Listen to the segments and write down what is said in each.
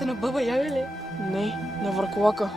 къщата на баба Яга ли? Не, на върколака.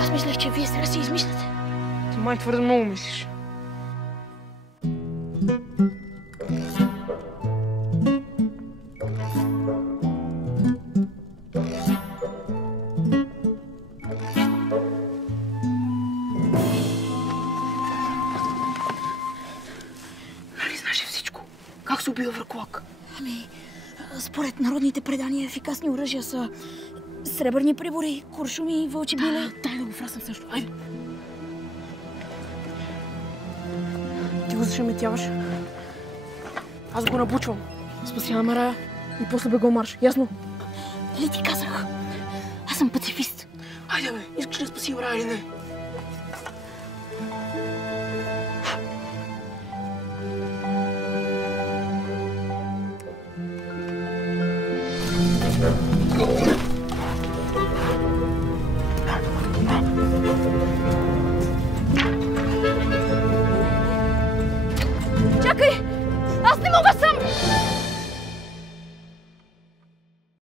Аз мислех, че вие сега си измисляте. Ти май твърде много мислиш. Нали знаеш всичко? Как се убива враколак? Ами, според народните предания, ефикасни оръжия са сребърни прибори, куршуми и вълчи биле. Дай да го фраснем също. Айде. Ти го зашеметяваш. Аз го набучвам. Спасяваме Рая и после бегом марш. Ясно? Нали ти казах? Аз съм пацифист. Айде бе, искаш да спасим Рая или не?